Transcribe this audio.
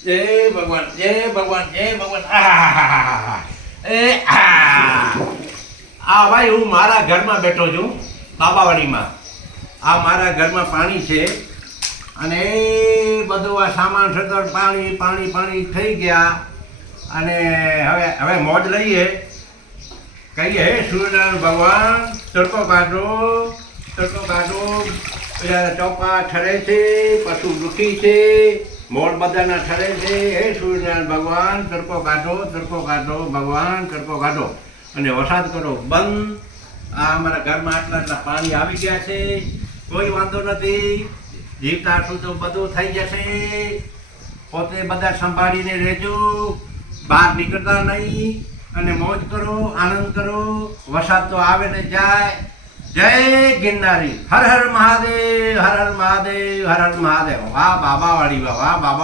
જય ભગવાન જય ભગવાન જય ભગવાન. આહાહાહાહા. આ ભાઈ હું મારા ઘરમાં બેઠો છું બાબાવાડીમાં. આ મારા ઘરમાં પાણી છે અને એ બધું આ સામાન સતર પાણી પાણી પાણી થઈ ગયા અને હવે મોજ લઈએ. કહીએ હે સૂર્યનારાયણ ભગવાન તડકો કાઢો તડકો કાઢો. પેલા ચોપા ઠરે છે, પશુ દુઃખી છે, મોર બધાના ઠરે છે. હે સૂર્યનારાયણ ભગવાન તડકો કાઢો ભગવાન તડકો કાઢો અને વરસાદ કરો બંધ. આ અમારા ઘરમાં આટલા પાણી આવી ગયા છે, કોઈ વાંધો નથી. જીવતા છું તો બધું થઈ જશે. પોતે બધા સંભાળીને રહેજો, બહાર નીકળતા નહીં અને મોજ કરો, આનંદ કરો. વરસાદ તો આવે ને જાય. જય ગિરનારી. હર હર મહાદેવ હર હર મહાદેવ હર હર મહાદેવ. વાહ બાબાવાડી વાહ બાબા.